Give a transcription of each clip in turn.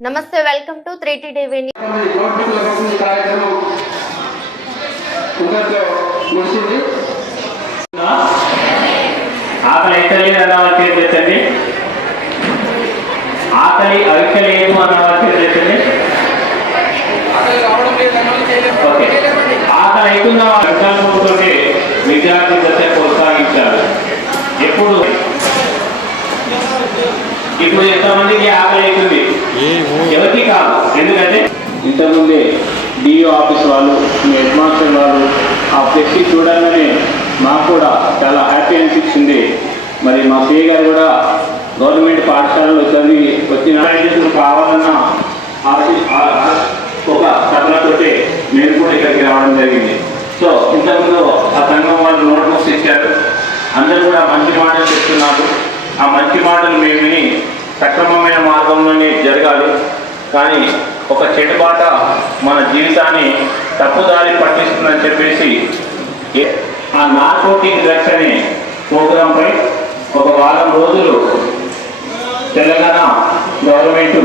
నమస్తే welcome to three T TV news. నోట్బుక్ల పంపిణీ కార్యక్రమం ఆకలి ఎక్కలేదు అన్న వాళ్ళు చేసేసండి ఆకలి అవికలేదు అన్న వాళ్ళు చేసేసండి ఓకే. ఆకలి అవుతున్న విద్యార్థి దశ ఎప్పుడు? ఇప్పుడు ఎంతమందికి ఆకలి అవుతుంది? ఎవరికి కాదు. ఎందుకంటే ఇంతకుముందే డిఓ ఆఫీస్ వాళ్ళు మీ హెడ్ మాస్టర్ వాళ్ళు ఆ ఫ్లెక్సీ చూడగానే మాకు కూడా చాలా హ్యాపీ అనిపించింది. మరి మా సిఏ గారు కూడా గవర్నమెంట్ పాఠశాలలో చదివి వచ్చిన కావాలన్నా కావాలన్న ఆ- ఆ- ఒక సభలతోటి మేము కూడా ఇక్కడికి రావడం జరిగింది సో ఇంతకుముందు ఆ సంఘం వాళ్ళు నోట్బుక్స్ ఇచ్చారు అందరూ కూడా మంచి మాటలు చెప్తున్నారు ఆ మంచి మాటలు మేము విని సక్రమమైన మార్గంలోనే జరగాలి. కానీ ఒక చెడు బాట మన జీవితాన్ని తప్పుదారి పట్టిస్తుందని చెప్పేసి ఆ నార్కోటిక్ డ్రగ్స్ అనే ప్రోగ్రాంపై ఒక వారం రోజులు తెలంగాణ గవర్నమెంట్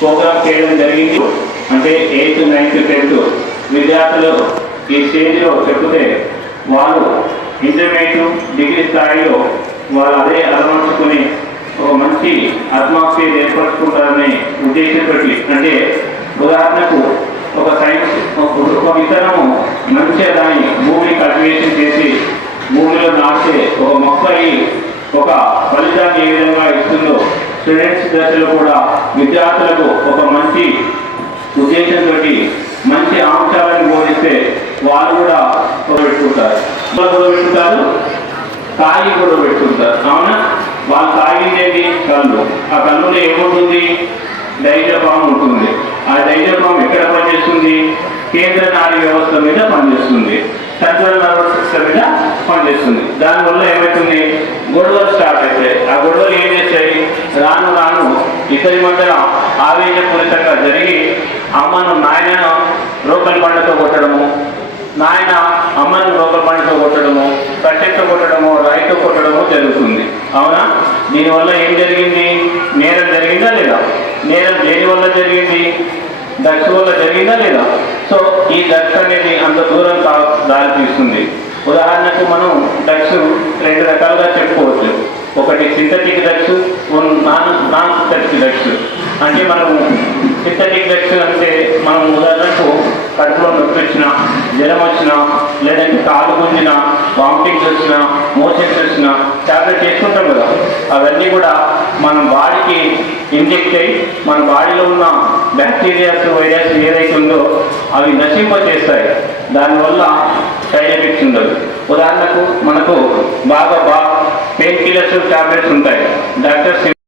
ప్రోగ్రామ్ చేయడం జరిగింది. అంటే ఎయిత్ నైన్త్ టెన్త్ విద్యార్థులు ఈ స్టేజ్లో చెప్తే వాళ్ళు ఇంటర్మీడియట్ డిగ్రీ స్థాయిలో వాళ్ళు అదే అలవర్చుకుని ఒక మంచి అట్మాస్ఫియర్ ఉద్దేశం పెట్టి అంటే ఉదాహరణకు ఒక సైన్స్ ఒక విత్తనము మంచిగా దాని భూమిని కల్టివేషన్ చేసి భూమిలో నాటే ఒక మొక్కని ఒక ఫలితాన్ని ఏ విధంగా ఇస్తుందో స్టూడెంట్స్ దశలో కూడా విద్యార్థులకు ఒక మంచి ఉద్దేశంతో మంచి అంశాలను బోధిస్తే వాళ్ళు కూడా పెట్టుకుంటారు. వాళ్ళు తాగి కూడా పెట్టుకుంటారు. అవునా? వాళ్ళు తాగిందేది కళ్ళు. ఆ కళ్ళులో ఏముంటుంది? డైజోఫామ్ ఉంటుంది. ఆ డైజోఫామ్ ఎక్కడ పనిచేస్తుంది? కేంద్ర నాడీ వ్యవస్థ మీద పనిచేస్తుంది. సెంట్రల్ నర్వస్ సిస్టమ్ మీద పనిచేస్తుంది. దానివల్ల ఏమవుతుంది గొడవలు స్టార్ట్ అవుతాయి. ఆ గొడవలు ఏం చేస్తాయి? రాను రాను ఇతని మధ్య ఆవేశపూరితంగా జరిగి అమ్మను నాయనను రోకలి బండతో కొట్టడము నాయన అమ్మను రోకలి బండతో కొట్టడము కట్టెతో కొట్టడము కొట్టడము జరుగుతుంది. అవునా? దీనివల్ల ఏం జరిగింది? నేరం జరిగిందా లేదా? నేరం దేని వల్ల జరిగింది? దక్ష వల్ల జరిగిందా లేదా? సో ఈ దక్ష అనేది అంత దూరం దారి తీస్తుంది ఉదాహరణకు మనం డ్రగ్స్ రెండు రకాలుగా చెప్పుకోవచ్చు. ఒకటి synthetic drugs non non synthetic drugs అంటే మనము సింథటిక్ దక్ష అంటే మనం ఉదాహరణకు కడుపు వచ్చినా జ్వరం వచ్చినా లేదంటే కాలు గుంజినా వామిటింగ్స్ వచ్చినా మోషన్స్ వచ్చినా టాబ్లెట్ చేసుకుంటాం కదా. అవన్నీ కూడా మన బాడీకి ఇంజెక్ట్ అయ్యి మన బాడీలో ఉన్న బ్యాక్టీరియాస్ వైరస్ ఏదైతే ఉందో అవి నశింపచేస్తాయి. దానివల్ల సైడ్ ఎఫెక్ట్స్ ఉండదు ఉదాహరణకు మనకు బాగా బా పెయిన్ కిల్లర్స్ టాబ్లెట్స్ ఉంటాయి. డాక్టర్స్